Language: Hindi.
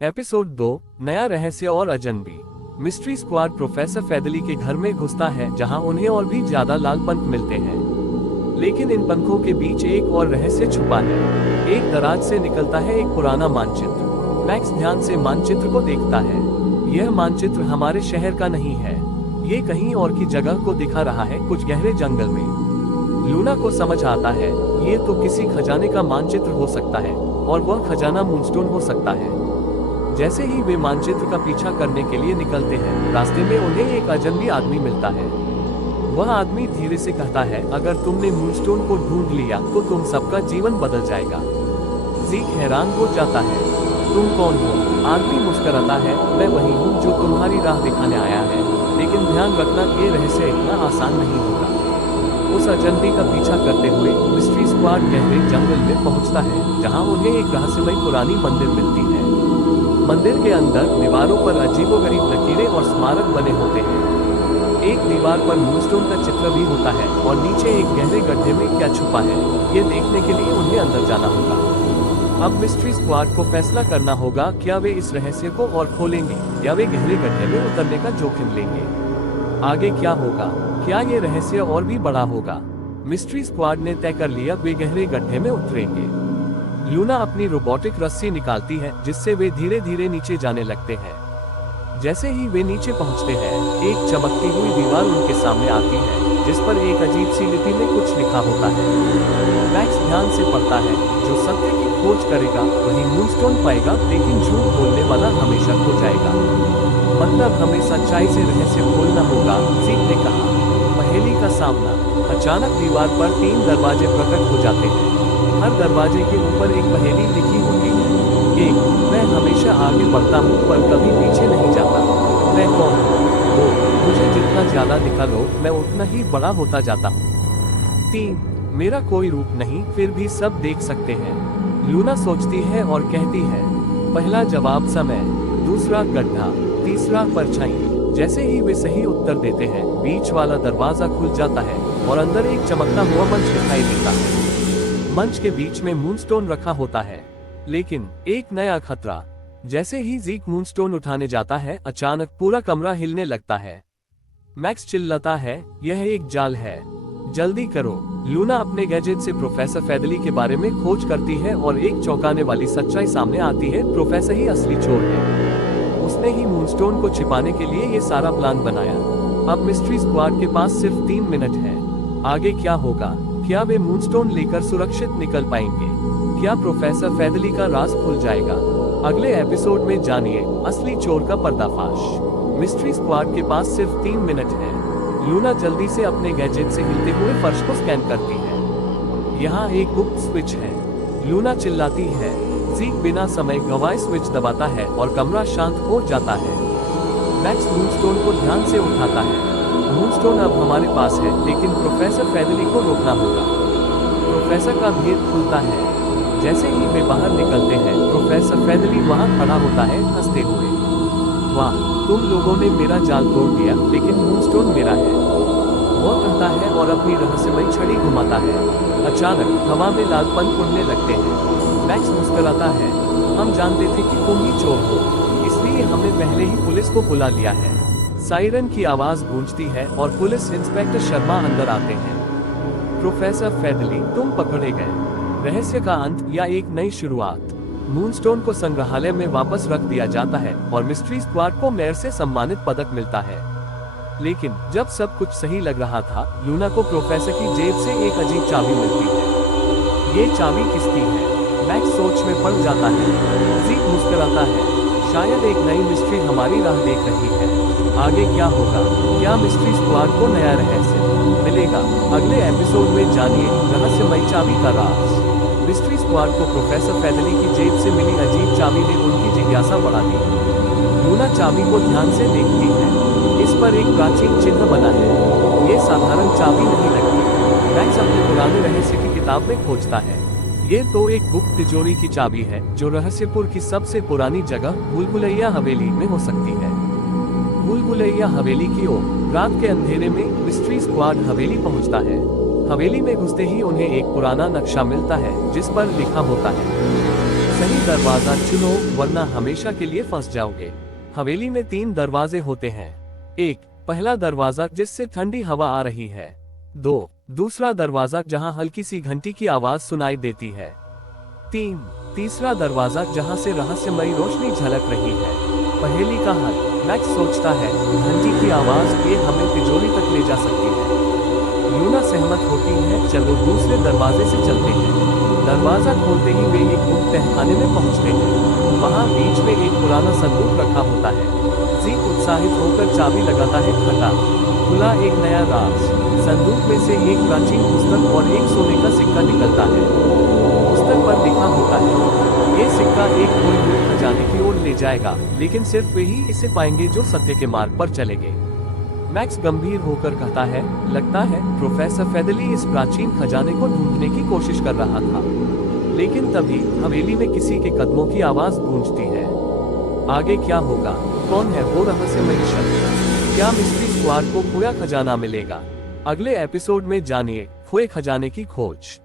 एपिसोड 2 नया रहस्य और अजनबी। मिस्ट्री स्क्वाड प्रोफेसर फैदली के घर में घुसता है जहां उन्हें और भी ज्यादा लाल पंख मिलते हैं। लेकिन इन पंखों के बीच एक और रहस्य छुपा है। एक दराज से निकलता है एक पुराना मानचित्र। मैक्स ध्यान से मानचित्र को देखता है। यह मानचित्र हमारे शहर का नहीं है, ये कहीं और की जगह को दिखा रहा है, कुछ गहरे जंगल में। लूना को समझ आता है ये तो किसी खजाने का मानचित्र हो सकता है और वह खजाना मूनस्टोन हो सकता है। जैसे ही वे मानचित्र का पीछा करने के लिए निकलते हैं, रास्ते में उन्हें एक अजनबी आदमी मिलता है। वह आदमी धीरे से कहता है, अगर तुमने मूनस्टोन को ढूंढ लिया तो तुम सबका जीवन बदल जाएगा। ज़ीक हैरान हो जाता है, तुम कौन हो? आदमी मुस्कुराता है, मैं वही हूँ जो तुम्हारी राह दिखाने आया है, लेकिन ध्यान रखना ये रहस्य इतना आसान नहीं होगा। उस अजनबी का पीछा करते हुए मिस्ट्री स्क्वाड गहरे जंगल में पहुंचता है, जहां उन्हें एक रहस्यमय पुरानी मंदिर मिलती है। मंदिर के अंदर दीवारों पर अजीबोगरीब लकीरें और स्मारक बने होते हैं। एक दीवार पर मूनस्टोन का चित्र भी होता है और नीचे एक गहरे गड्ढे में क्या छुपा है, ये देखने के लिए उन्हें अंदर जाना होगा। अब मिस्ट्री स्क्वाड को फैसला करना होगा, क्या वे इस रहस्य को और खोलेंगे या वे गहरे गड्ढे में उतरने का जोखिम लेंगे। आगे क्या होगा? क्या ये रहस्य और भी बड़ा होगा? मिस्ट्री स्क्वाड ने तय कर लिया, वे गहरे गड्ढे में उतरेंगे। लूना अपनी रोबोटिक रस्सी निकालती है, जिससे वे धीरे धीरे नीचे जाने लगते हैं। जैसे ही वे नीचे पहुंचते हैं, एक चमकती हुई दीवार उनके सामने आती है, जिस पर एक अजीब सी लिपि में कुछ लिखा होता है। मैक्स ध्यान से पढ़ता है, जो सत्य की खोज करेगा वही मूनस्टोन पाएगा, लेकिन झूठ बोलने वाला हमेशा खो जाएगा। मतलब हमें सच्चाई से रहस्य खोलना होगा, ज़ीक ने कहा। पहेली का सामना। अचानक दीवार पर 3 दरवाजे प्रकट हो जाते हैं। हर दरवाजे के ऊपर एक पहेली लिखी होती है। एक, मैं हमेशा आगे बढ़ता हूँ पर कभी पीछे नहीं जाता। मैं कौन हूँ? 2, मुझे जितना ज्यादा निकालो मैं उतना ही बड़ा होता जाता हूँ। 3, मेरा कोई रूप नहीं फिर भी सब देख सकते हैं। लूना सोचती है और कहती है, पहला जवाब समय, दूसरा गड्ढा, तीसरा परछाई। जैसे ही वे सही उत्तर देते हैं, बीच वाला दरवाजा खुल जाता है और अंदर एक चमकता हुआ मंच दिखाई देता है। मंच के बीच में मूनस्टोन रखा होता है, लेकिन एक नया खतरा। जैसे ही ज़ीक मूनस्टोन उठाने जाता है, अचानक पूरा कमरा हिलने लगता है। मैक्स चिल्लाता है, यह एक जाल है, जल्दी करो। लूना अपने गैजेट से प्रोफेसर फैदली के बारे में खोज करती है और एक चौंकाने वाली सच्चाई सामने आती है, प्रोफेसर ही असली चोर है। उसने ही मूनस्टोन को छिपाने के लिए ये सारा प्लान बनाया। अब मिस्ट्री स्क्वाड के पास सिर्फ 3 मिनट है। आगे क्या होगा? क्या वे मूनस्टोन लेकर सुरक्षित निकल पाएंगे? क्या प्रोफेसर फैदली का राज खुल जाएगा? अगले एपिसोड में जानिए असली चोर का पर्दाफाश। मिस्ट्री स्क्वाड के पास सिर्फ 3 मिनट है। लूना जल्दी से अपने गैजेट से हिलते हुए फर्श को स्कैन करती है। यहाँ एक गुप्त स्विच है। लूना चिल्लाती है, ज़ीक बिना समय गवाए स्विच दबाता है और कमरा शांत हो जाता है। मैक्स मूनस्टोन को ध्यान से उठाता है। मूनस्टोन अब हमारे पास है, लेकिन प्रोफेसर फैदली को रोकना होगा। प्रोफेसर का भेद खुलता है। जैसे ही वे बाहर निकलते हैं, प्रोफेसर फैदली वहां खड़ा होता है, हंसते हुए। वाह, तुम लोगों ने मेरा जाल तोड़ दिया, लेकिन मूनस्टोन मेरा है, वह कहता है और अपनी रहस्यमयी छड़ी घुमाता है। अचानक हवा में लाल पंख उड़ने लगते हैं। मैक्स मुस्कुराता है, हम जानते थे कि तुम ही चोर हो, इसलिए हमने पहले ही पुलिस को बुला लिया है। सायरन की आवाज गूंजती है और पुलिस इंस्पेक्टर शर्मा अंदर आते हैं। प्रोफेसर फैदली, तुम पकड़े गए। रहस्य का अंत या एक नई शुरुआत? मूनस्टोन को संग्रहालय में वापस रख दिया जाता है और मिस्ट्री स्क्वाड को मेयर से सम्मानित पदक मिलता है। लेकिन जब सब कुछ सही लग रहा था, लूना को प्रोफेसर की जेब से एक अजीब चाबी मिलती है। ये चाबी किसकी है? मैक्स सोच में पड़ जाता है। ज़ीक मुस्कुराता है, शायद एक नई मिस्ट्री हमारी राह देख रही है। आगे क्या होगा? क्या मिस्ट्री स्क्वाड को नया रहस्य मिलेगा? अगले एपिसोड में जानिए रहस्यमयी चाबी का राज। मिस्ट्री स्क्वाड को प्रोफेसर फैदली की जेब से मिली अजीब चाबी ने उनकी जिज्ञासा बढ़ा दी। लूना चाबी को ध्यान से देखती है। इस पर एक प्राचीन चिन्ह बना है। ये साधारण चाबी नहीं लगती। मैक्स अपने पुराने रहस्य की किताब में खोजता है। ये तो एक गुप्त तिजोरी की चाबी है, जो रहस्यपुर की सबसे पुरानी जगह भूलभुलैया हवेली में हो सकती है। भूलभुलैया हवेली की ओर रात के अंधेरे में मिस्ट्री स्क्वाड हवेली पहुंचता है। हवेली में घुसते ही उन्हें एक पुराना नक्शा मिलता है, जिस पर लिखा होता है सही दरवाजा चुनो वरना हमेशा के लिए फंस जाओगे। हवेली में 3 दरवाजे होते हैं। 1, पहला दरवाजा जिससे ठंडी हवा आ रही है। 2, दूसरा दरवाजा जहां हल्की सी घंटी की आवाज सुनाई देती है। 3, तीसरा दरवाजा जहां से रहस्यमयी रोशनी झलक रही है। पहेली का हल। मैक्स सोचता है घंटी की आवाज ये हमें तिजोरी तक ले जा सकती है। यूना सहमत होती है, चलो दूसरे दरवाजे से चलते हैं। दरवाजा खोलते ही वे एक गुप्त तहखाने में पहुंचते हैं। वहां बीच में एक पुराना संदूक रखा होता है। ज़ीक उत्साहित होकर चाबी लगाता है, खटा खुला एक नया राज। संदूक में से एक प्राचीन पुस्तक और एक सोने का सिक्का निकलता है। पुस्तक पर लिखा होता है, ये सिक्का एक कोई दूर खजाने की ओर ले जाएगा, लेकिन सिर्फ वे ही इसे पाएंगे जो सत्य के मार्ग पर चलेंगे। मैक्स गंभीर होकर कहता है, लगता है प्रोफेसर फेदली इस प्राचीन खजाने को ढूंढने की कोशिश कर रहा था। लेकिन तभी हवेली में किसी के कदमों की आवाज गूंजती है। आगे क्या होगा? कौन है वो रहस्यमयी शख्स? क्या मिस्ट्री स्क्वाड को खोया खजाना मिलेगा? अगले एपिसोड में जानिए खोए खजाने की खोज।